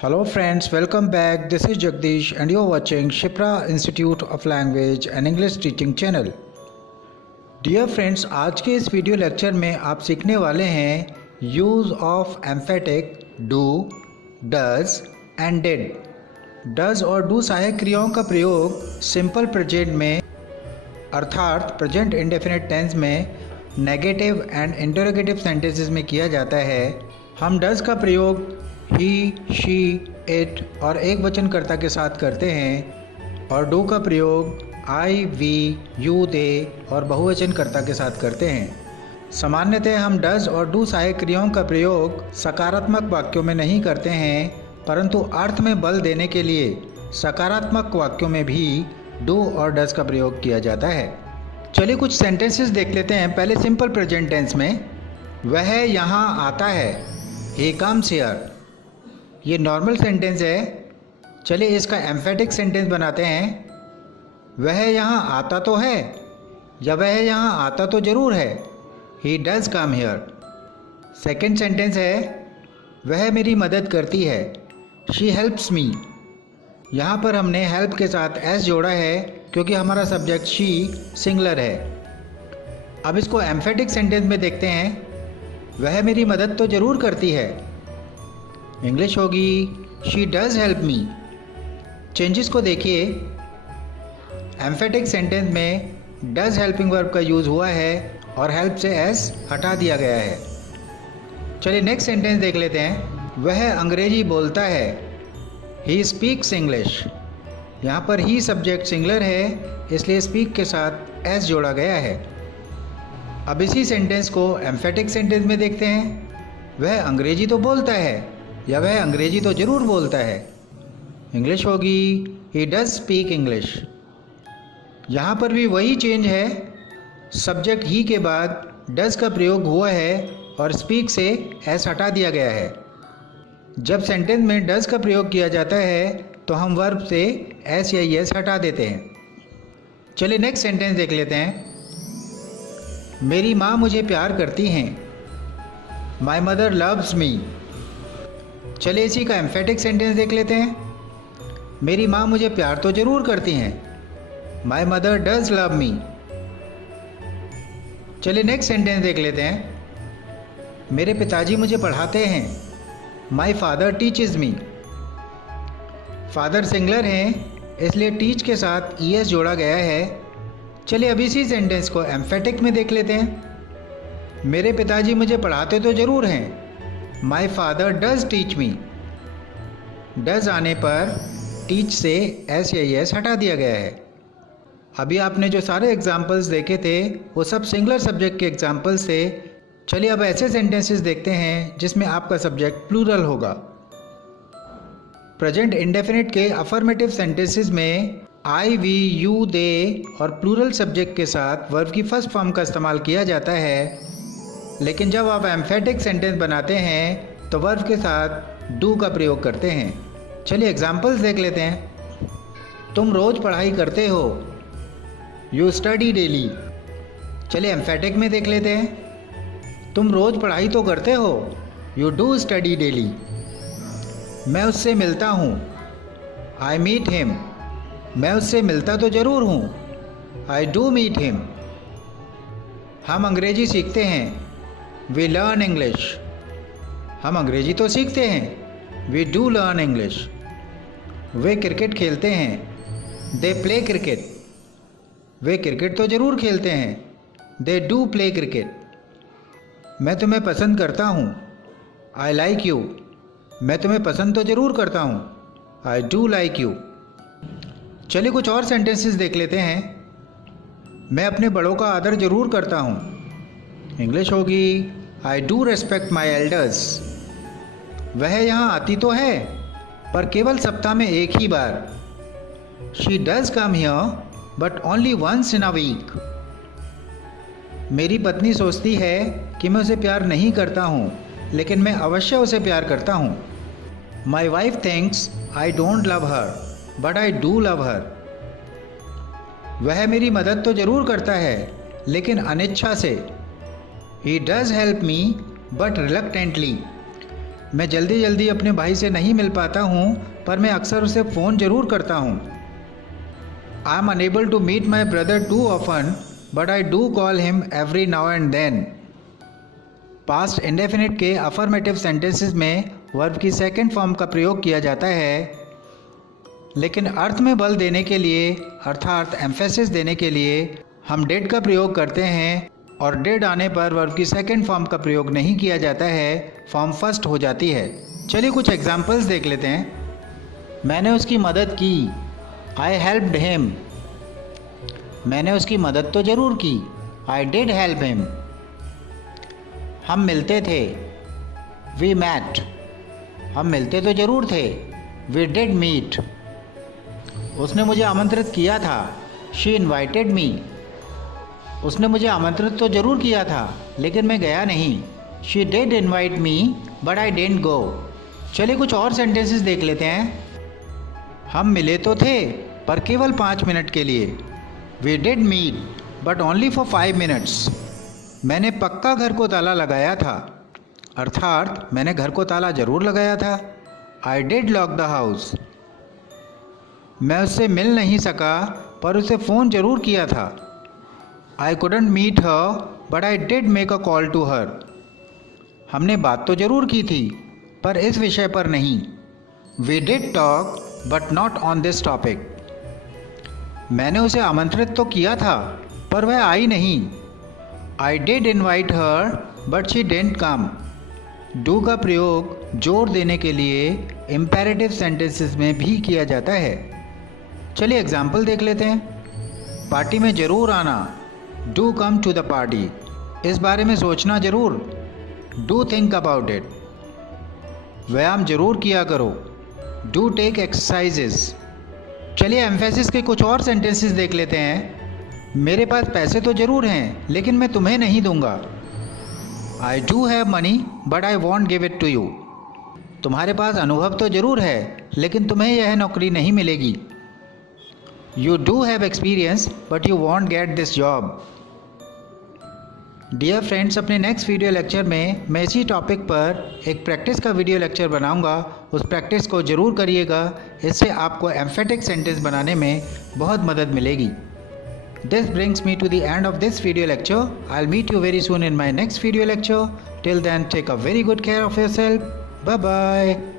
Hello friends, welcome back. This is Jagdish and you're watching Shipra Institute of Language and English Teaching channel. Dear friends, आज के इस video lecture में आप सीखने वाले हैं use of emphatic do, does and did. Does और do सहायक क्रियाओं का प्रयोग सिंपल प्रेजेंट में अर्थात प्रेजेंट इंडेफिनिट टेंस में नेगेटिव एंड इंटरोगेटिव सेंटेंसेस में किया जाता है। हम डज का प्रयोग ही, शी, इट और एक वचनकर्ता के साथ करते हैं और डू का प्रयोग आई, वी, यू, दे और बहुवचनकर्ता के साथ करते हैं। सामान्यतः हम डज और डू सहायक क्रियाओं का प्रयोग सकारात्मक वाक्यों में नहीं करते हैं, परंतु अर्थ में बल देने के लिए सकारात्मक वाक्यों में भी डू और डज का प्रयोग किया जाता है। चलिए कुछ सेंटेंसेस देख लेते हैं। पहले सिंपल प्रेजेंट टेंस में वह यहाँ आता है, ही कम्स हियर। ये नॉर्मल सेंटेंस है। चलिए इसका एम्फेटिक सेंटेंस बनाते हैं। वह यहाँ आता तो है या वह यहाँ आता तो ज़रूर है, he does come here. Second sentence है वह मेरी मदद करती है, शी हेल्प्स मी। यहाँ पर हमने हेल्प के साथ एस जोड़ा है क्योंकि हमारा सब्जेक्ट शी सिंगुलर है। अब इसको एम्फेटिक सेंटेंस में देखते हैं। वह मेरी मदद तो ज़रूर करती है, इंग्लिश होगी she does help me. Changes को देखिए। एम्फेटिक सेंटेंस में डज हेल्पिंग वर्ब का यूज़ हुआ है और हेल्प से एस हटा दिया गया है। चलिए नेक्स्ट सेंटेंस देख लेते हैं। वह अंग्रेजी बोलता है, ही स्पीक्स इंग्लिश। यहाँ पर ही सब्जेक्ट सिंगुलर है, इसलिए स्पीक के साथ एस जोड़ा गया है। अब इसी सेंटेंस को एम्फेटिक सेंटेंस में देखते हैं। वह अंग्रेजी तो बोलता है या वह अंग्रेजी तो ज़रूर बोलता है, इंग्लिश होगी ही डज स्पीक इंग्लिश। यहाँ पर भी वही चेंज है। सब्जेक्ट ही के बाद डज का प्रयोग हुआ है और स्पीक से एस हटा दिया गया है। जब सेंटेंस में डज का प्रयोग किया जाता है तो हम वर्ब से एस या एस हटा देते हैं। चलिए नेक्स्ट सेंटेंस देख लेते हैं। मेरी माँ मुझे प्यार करती हैं, माई मदर लव्स मी। चलिए इसी का एम्फेटिक सेंटेंस देख लेते हैं। मेरी माँ मुझे प्यार तो ज़रूर करती हैं, my mother does love me. चलिए नेक्स्ट सेंटेंस देख लेते हैं। मेरे पिताजी मुझे पढ़ाते हैं, my father teaches me. Father singular हैं, इसलिए टीच के साथ ई एस जोड़ा गया है। चलिए अब इसी सेंटेंस को एम्फेटिक में देख लेते हैं। मेरे पिताजी मुझे पढ़ाते तो ज़रूर हैं, my father does teach me. Does आने पर टीच से एस या एस हटा दिया गया है। अभी आपने जो सारे एग्जाम्पल्स देखे थे वो सब सिंगुलर सब्जेक्ट के एग्जाम्पल्स थे। चलिए अब ऐसे सेंटेंसेस देखते हैं जिसमें आपका सब्जेक्ट प्लूरल होगा। प्रेजेंट इंडेफिनिट के अफर्मेटिव सेंटेंसेस में आई, वी, यू, दे और प्लूरल सब्जेक्ट के साथ वर्ब की फर्स्ट फॉर्म का इस्तेमाल किया जाता है, लेकिन जब आप एम्फेटिक सेंटेंस बनाते हैं तो वर्ब के साथ डू का प्रयोग करते हैं। चलिए एग्जाम्पल्स देख लेते हैं। तुम रोज़ पढ़ाई करते हो, यू स्टडी डेली। चलिए एम्फेटिक में देख लेते हैं। तुम रोज़ पढ़ाई तो करते हो, यू डू स्टडी डेली। मैं उससे मिलता हूँ, आई मीट हिम। मैं उससे मिलता तो ज़रूर हूँ, आई डू मीट हिम। हम अंग्रेजी सीखते हैं, वी लर्न इंग्लिश। हम अंग्रेजी तो सीखते हैं, वी डू लर्न इंग्लिश। वे क्रिकेट खेलते हैं, दे प्ले क्रिकेट। वे क्रिकेट तो ज़रूर खेलते हैं, दे डू प्ले क्रिकेट। मैं तुम्हें पसंद करता हूँ, आई लाइक यू। मैं तुम्हें पसंद तो ज़रूर करता हूँ, आई डू लाइक यू। चलिए कुछ और सेंटेंसेस देख लेते हैं। मैं अपने बड़ों का आदर ज़रूर करता हूँ, इंग्लिश होगी I do respect my elders. वह यहाँ आती तो है पर केवल सप्ताह में एक ही बार, she does come here but only once in a week. मेरी पत्नी सोचती है कि मैं उसे प्यार नहीं करता हूँ, लेकिन मैं अवश्य उसे प्यार करता हूँ। My wife thinks I don't love her but I do love हर। वह मेरी मदद तो ज़रूर करता है लेकिन अनिच्छा से, he does help me but reluctantly. मैं जल्दी जल्दी अपने भाई से नहीं मिल पाता हूँ, पर मैं अक्सर उसे फ़ोन ज़रूर करता हूँ। I am unable to meet my brother too often, but I do call him every now and then. Past indefinite के अफर्मेटिव सेंटेंसेस में वर्ब की सेकंड फॉर्म का प्रयोग किया जाता है, लेकिन अर्थ में बल देने के लिए अर्थात एम्फेसिस देने के लिए हम डिड का प्रयोग करते हैं, और डिड आने पर वर्ब की सेकंड फॉर्म का प्रयोग नहीं किया जाता है, फॉर्म फर्स्ट हो जाती है। चलिए कुछ एग्जांपल्स देख लेते हैं। मैंने उसकी मदद की, आई हेल्प्ड हिम। मैंने उसकी मदद तो ज़रूर की, आई डिड हेल्प हिम। हम मिलते थे, वी मैट। हम मिलते तो ज़रूर थे, वी डिड मीट। उसने मुझे आमंत्रित किया था, शी इन्वाइटेड मी। उसने मुझे आमंत्रित तो ज़रूर किया था, लेकिन मैं गया नहीं, she did invite me but I didn't go. चलिए कुछ और सेंटेंसेस देख लेते हैं। हम मिले तो थे, पर केवल 5 मिनट के लिए, we did meet but only for 5 minutes. मैंने पक्का घर को ताला लगाया था, अर्थात मैंने घर को ताला ज़रूर लगाया था, I did lock the house. मैं उससे मिल नहीं सका, पर उसे फ़ोन ज़रूर किया था, I couldn't meet her but I did make a call to her. हमने बात तो ज़रूर की थी, पर इस विषय पर नहीं, we did talk but not on this topic. मैंने उसे आमंत्रित तो किया था, पर वह आई नहीं, I did invite her but she didn't come. Do का प्रयोग जोर देने के लिए इम्पेरेटिव सेंटेंसेस में भी किया जाता है। चलिए एग्जाम्पल देख लेते हैं। पार्टी में ज़रूर आना, do come to the party. इस बारे में सोचना ज़रूर, डू थिंक अबाउट इट। व्यायाम ज़रूर किया करो, डू टेक एक्सरसाइजेस। चलिए एम्फेसिस के कुछ और सेंटेंसेस देख लेते हैं। मेरे पास पैसे तो ज़रूर हैं, लेकिन मैं तुम्हें नहीं दूंगा, I do have money but I won't give it to you. तुम्हारे पास अनुभव तो ज़रूर है, लेकिन तुम्हें यह नौकरी नहीं मिलेगी, you do have experience but you won't get this job. Dear friends, अपने नेक्स्ट वीडियो लेक्चर में मैं इसी टॉपिक पर एक प्रैक्टिस का वीडियो लेक्चर बनाऊंगा। उस प्रैक्टिस को ज़रूर करिएगा, इससे आपको एम्फेटिक सेंटेंस बनाने में बहुत मदद मिलेगी। This brings me to the end of this video lecture. I'll meet you very soon in my next video lecture. Till then, take a very good care of yourself. Bye bye.